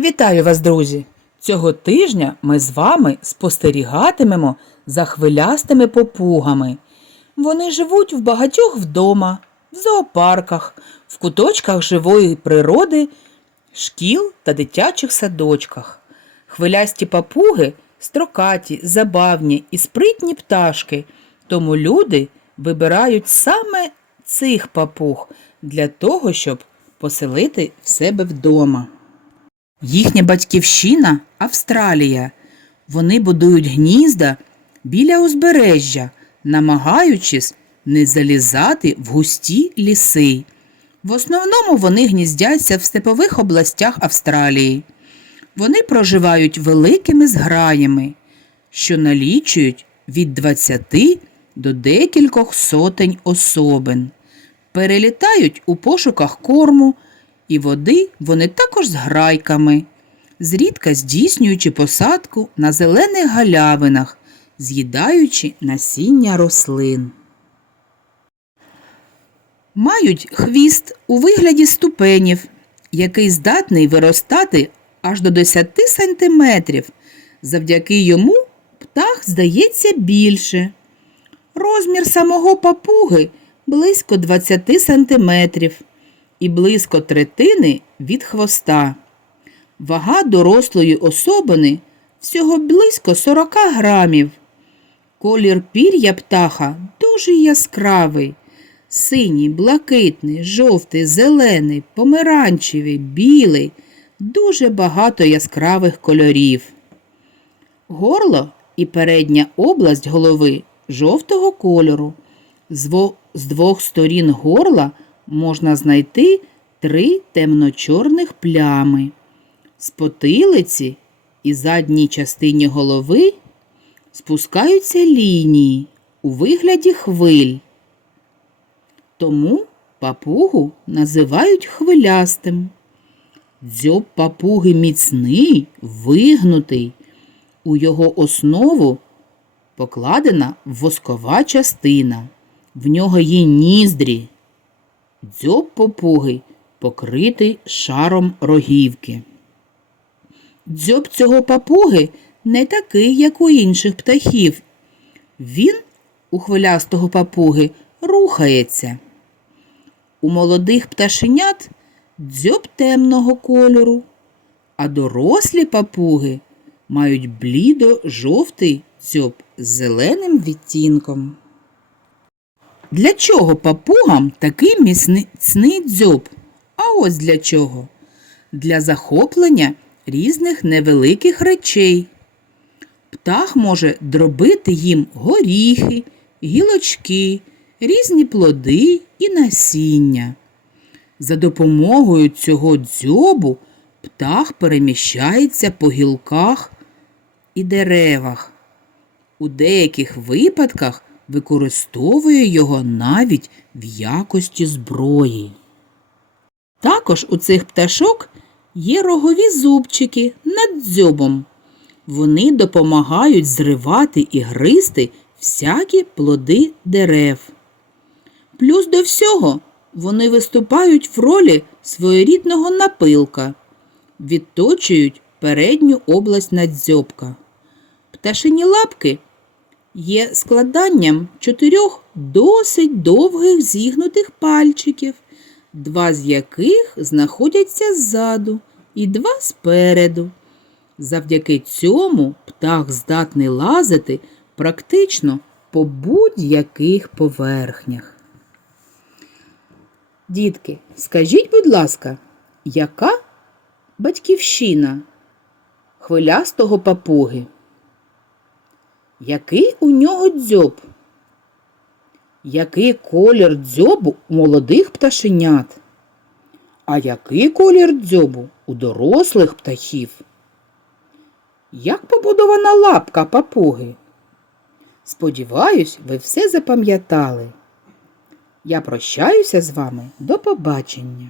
Вітаю вас, друзі! Цього тижня ми з вами спостерігатимемо за хвилястими попугами. Вони живуть в багатьох вдома, в зоопарках, в куточках живої природи, шкіл та дитячих садочках. Хвилясті папуги строкаті, забавні і спритні пташки, тому люди вибирають саме цих папуг для того, щоб поселити в себе вдома. Їхня батьківщина Австралія. Вони будують гнізда біля узбережжя, намагаючись не залізати в густі ліси. В основному вони гніздяться в степових областях Австралії. Вони проживають великими зграями, що налічують від 20 до декількох сотень особин. Перелітають у пошуках корму і води вони також з грайками, зрідка здійснюючи посадку на зелених галявинах, з'їдаючи насіння рослин. Мають хвіст у вигляді ступенів, який здатний виростати аж до 10 сантиметрів. Завдяки йому птах здається більше. Розмір самого папуги близько 20 сантиметрів і близько третини від хвоста. Вага дорослої особини всього близько 40 грамів. Колір пір'я птаха дуже яскравий. Синій, блакитний, жовтий, зелений, помаранчевий, білий, дуже багато яскравих кольорів. Горло і передня область голови жовтого кольору. З двох сторін горла можна знайти три темно-чорних плями. З потилиці і задній частині голови спускаються лінії у вигляді хвиль. Тому папугу називають хвилястим. Дзьоб папуги міцний, вигнутий. У його основу покладена воскова частина. В нього є ніздрі. Дзьоб попуги покритий шаром рогівки. Дзьоб цього папуги не такий, як у інших птахів. Він у хвилястого папуги рухається. У молодих пташенят дзьоб темного кольору, а дорослі папуги мають блідо-жовтий дзьоб з зеленим відтінком. Для чого папугам такий міцний дзьоб? А ось для чого? Для захоплення різних невеликих речей. Птах може дробити їм горіхи, гілочки, різні плоди і насіння. За допомогою цього дзьобу птах переміщається по гілках і деревах. У деяких випадках використовує його навіть в якості зброї. Також у цих пташок є рогові зубчики над дзьобом. Вони допомагають зривати і гризти всякі плоди дерев. Плюс до всього вони виступають в ролі своєрідного напилка, відточують передню область надзьобка. Пташині лапки є складанням чотирьох досить довгих зігнутих пальчиків, два з яких знаходяться ззаду і два спереду. Завдяки цьому птах здатний лазити практично по будь-яких поверхнях. Дітки, скажіть, будь ласка, яка батьківщина хвилястого папуги? Який у нього дзьоб? Який колір дзьобу у молодих пташенят? А який колір дзьобу у дорослих птахів? Як побудована лапка папуги? Сподіваюсь, ви все запам'ятали. Я прощаюся з вами. До побачення.